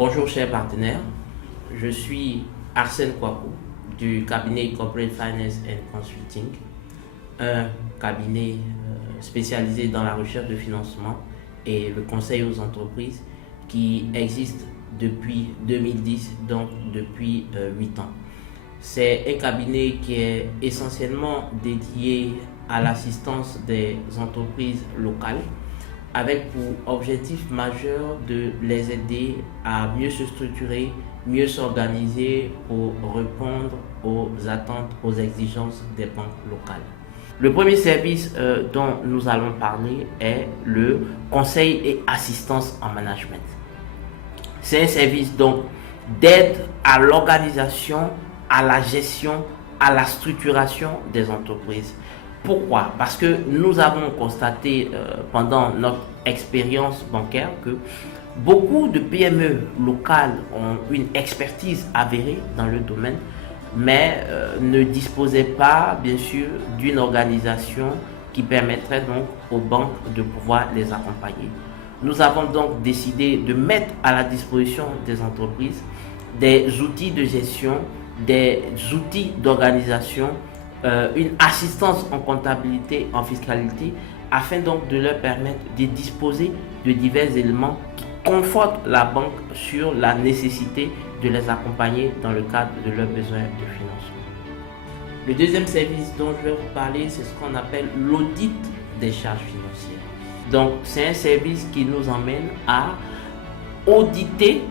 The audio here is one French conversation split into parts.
Bonjour chers partenaires, je suis Arsène Kouakou du cabinet Corporate Finance and Consulting, un cabinet spécialisé dans la recherche de financement et le conseil aux entreprises qui existe depuis 2010, donc depuis 8 ans. C'est un cabinet qui est essentiellement dédié à l'assistance des entreprises locales avec pour objectif majeur de les aider à mieux se structurer, mieux s'organiser pour répondre aux attentes, aux exigences des banques locales. Le premier service dont nous allons parler est le conseil et assistance en management. C'est un service donc d'aide à l'organisation, à la gestion, à la structuration des entreprises. Pourquoi? Parce que nous avons constaté pendant notre expérience bancaire que beaucoup de PME locales ont une expertise avérée dans le domaine, mais ne disposaient pas, bien sûr, d'une organisation qui permettrait donc aux banques de pouvoir les accompagner. Nous avons donc décidé de mettre à la disposition des entreprises des outils de gestion, des outils d'organisation, une assistance en comptabilité, en fiscalité, afin donc de leur permettre de disposer de divers éléments qui confortent la banque sur la nécessité de les accompagner dans le cadre de leurs besoins de financement. Le deuxième service dont je vais vous parler, c'est ce qu'on appelle l'audit des charges financières. Donc, c'est un service qui nous emmène à auditer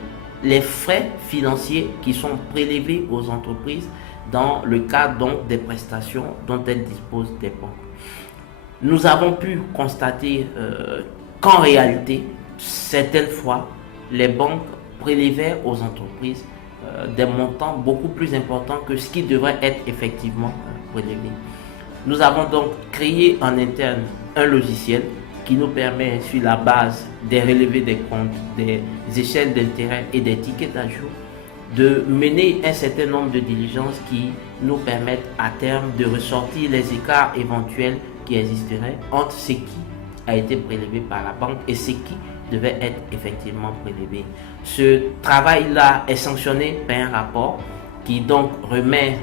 les frais financiers qui sont prélevés aux entreprises dans le cadre donc des prestations dont elles disposent des banques. Nous avons pu constater qu'en réalité, certaines fois, les banques prélevaient aux entreprises des montants beaucoup plus importants que ce qui devrait être effectivement prélevé. Nous avons donc créé en interne un logiciel qui nous permet, sur la base des relevés des comptes, des échelles d'intérêt et des tickets à jour, de mener un certain nombre de diligences qui nous permettent à terme de ressortir les écarts éventuels qui existeraient entre ce qui a été prélevé par la banque et ce qui devait être effectivement prélevé. Ce travail-là est sanctionné par un rapport qui donc remet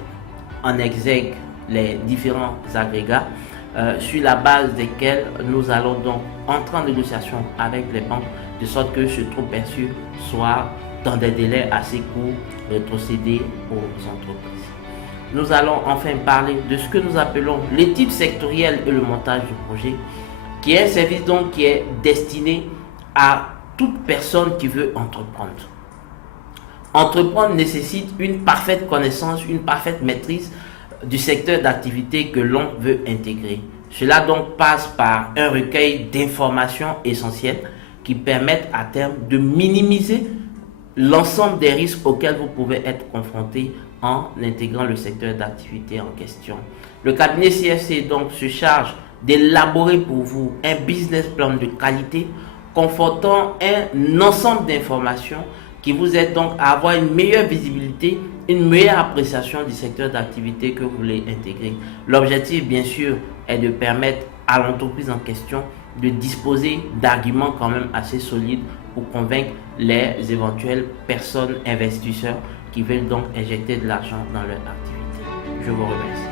en exergue les différents agrégats sur la base desquels nous allons donc entrer en négociation avec les banques de sorte que ce trop perçu soit dans des délais assez courts rétrocédés aux entreprises. Nous allons enfin parler de ce que nous appelons l'étude sectorielle et le montage du projet, qui est un service donc qui est destiné à toute personne qui veut entreprendre. Entreprendre nécessite une parfaite connaissance, une parfaite maîtrise du secteur d'activité que l'on veut intégrer. Cela donc passe par un recueil d'informations essentielles qui permettent à terme de minimiser l'ensemble des risques auxquels vous pouvez être confrontés en intégrant le secteur d'activité en question. Le cabinet CFC donc se charge d'élaborer pour vous un business plan de qualité confortant un ensemble d'informations qui vous aide donc à avoir une meilleure visibilité, une meilleure appréciation du secteur d'activité que vous voulez intégrer. L'objectif, bien sûr, est de permettre à l'entreprise en question de disposer d'arguments quand même assez solides pour convaincre les éventuelles personnes investisseurs qui veulent donc injecter de l'argent dans leur activité. Je vous remercie.